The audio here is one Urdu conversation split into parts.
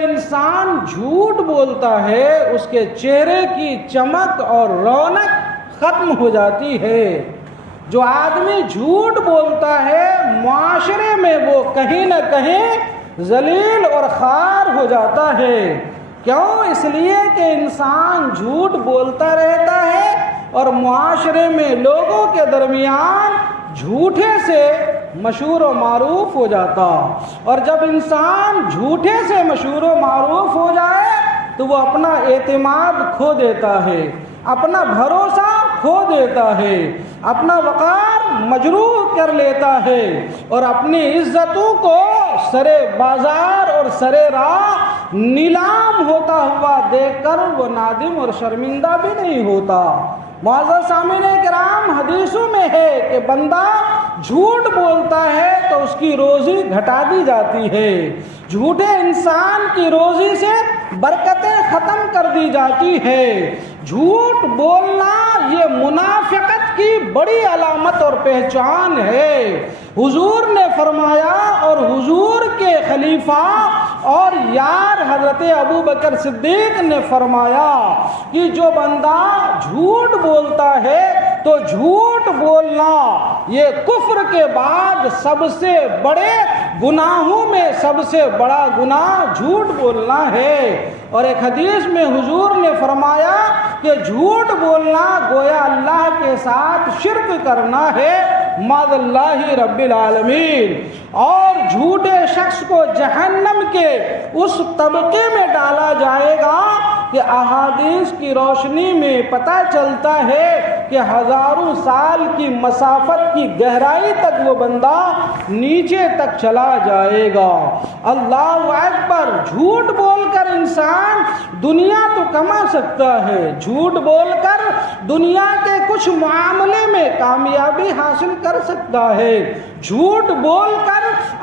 انسان جھوٹ بولتا ہے اس کے چہرے کی چمک اور رونق ختم ہو جاتی ہے۔ جو آدمی جھوٹ بولتا ہے معاشرے میں وہ کہیں نہ کہیں ذلیل اور خوار ہو جاتا ہے۔ کیوں؟ اس لیے کہ انسان جھوٹ بولتا رہتا ہے اور معاشرے میں لوگوں کے درمیان جھوٹے سے مشہور و معروف ہو جاتا، اور جب انسان جھوٹے سے مشہور و معروف ہو جائے تو وہ اپنا اعتماد کھو دیتا ہے، اپنا بھروسہ کھو دیتا ہے، اپنا وقار مجروح کر لیتا ہے، اور اپنی عزتوں کو سرے بازار اور سرے راہ نیلام ہوتا ہوا دیکھ کر وہ نادم اور شرمندہ بھی نہیں ہوتا۔ معزز سامعین کرام، حدیثوں میں ہے کہ بندہ جھوٹ بولتا ہے تو اس کی روزی گھٹا دی جاتی ہے، جھوٹے انسان کی روزی سے برکتیں ختم کر دی جاتی ہے۔ جھوٹ بولنا یہ منافقت کی بڑی علامت اور پہچان ہے۔ حضور نے فرمایا، اور حضور کے خلیفہ اور یار حضرت ابو بکر صدیق نے فرمایا کہ جو بندہ جھوٹ بولتا ہے تو جھوٹ بولنا یہ کفر کے بعد سب سے بڑے گناہوں میں سب سے بڑا گناہ جھوٹ بولنا ہے۔ اور ایک حدیث میں حضور نے فرمایا کہ جھوٹ بولنا گویا اللہ کے ساتھ شرک کرنا ہے، معاذ اللہ رب العالمین، اور جھوٹے شخص کو جہنم کے اس طبقے میں ڈالا جائے گا کہ احادیث کی روشنی میں پتہ چلتا ہے کہ ہزاروں سال کی مسافت کی گہرائی تک وہ بندہ نیچے تک چلا جائے گا۔ اللہ اکبر! جھوٹ بول کر انسان دنیا تو کما سکتا ہے، جھوٹ بول کر دنیا کے کچھ معاملے میں کامیابی حاصل کر سکتا ہے، جھوٹ بول کر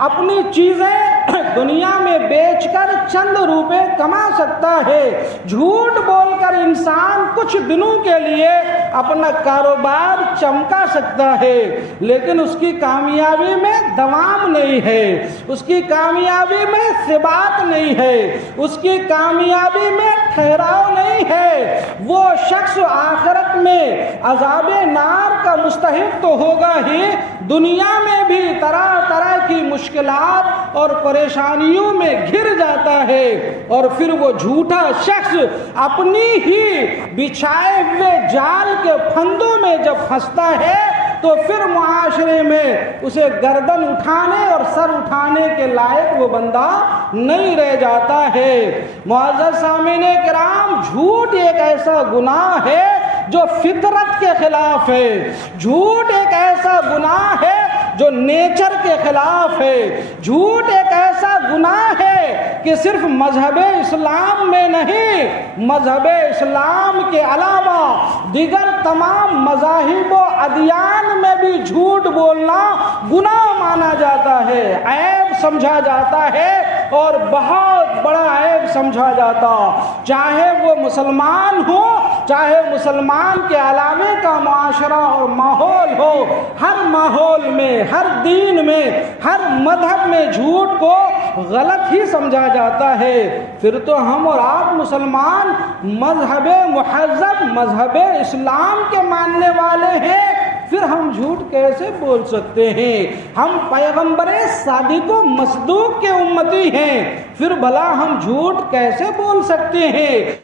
اپنی چیزیں دنیا میں بیچ کر چند روپے کما سکتا ہے، جھوٹ بول کر انسان کچھ دنوں کے لیے اپنا کاروبار چمکا سکتا ہے، لیکن اس کی کامیابی میں دوام نہیں ہے، اس کی کامیابی میں ثبات نہیں ہے، اس کی کامیابی میں ٹھہراؤ نہیں ہے۔ وہ شخص آخرت میں عذاب نار کا مستحق تو ہوگا ہی، دنیا میں بھی طرح طرح کی مشکلات اور پریشانیوں میں گھر جاتا ہے، اور پھر وہ جھوٹا شخص اپنی ہی بچھائے ہوئے جال کے پھندوں میں جب پھنستا ہے تو پھر معاشرے میں اسے گردن اٹھانے اور سر اٹھانے کے لائق وہ بندہ نہیں رہ جاتا ہے۔ معزز سامعین کرام، جھوٹ ایک ایسا گناہ ہے جو فطرت کے خلاف ہے، جھوٹ ایک ایسا گناہ ہے جو نیچر کے خلاف ہے، جھوٹ ایک ایسا گناہ ہے کہ صرف مذہب اسلام میں نہیں، مذہب اسلام کے علاوہ دیگر تمام مذاہب و ادیان میں بھی جھوٹ بولنا گناہ مانا جاتا ہے، عیب سمجھا جاتا ہے، اور بہت بڑا عیب سمجھا جاتا، چاہے وہ مسلمان ہو، چاہے مسلمان کے علاوے کا معاشرہ اور ماحول ہو، ہر ماحول میں، ہر دین میں، ہر مذہب میں جھوٹ کو غلط ہی سمجھا جاتا ہے۔ پھر تو ہم اور آپ مسلمان مذہب مہذب، مذہب اسلام کے ماننے والے ہیں، پھر ہم جھوٹ کیسے بول سکتے ہیں؟ ہم پیغمبر صادق و مصدوق کے امتی ہیں، پھر بھلا ہم جھوٹ کیسے بول سکتے ہیں؟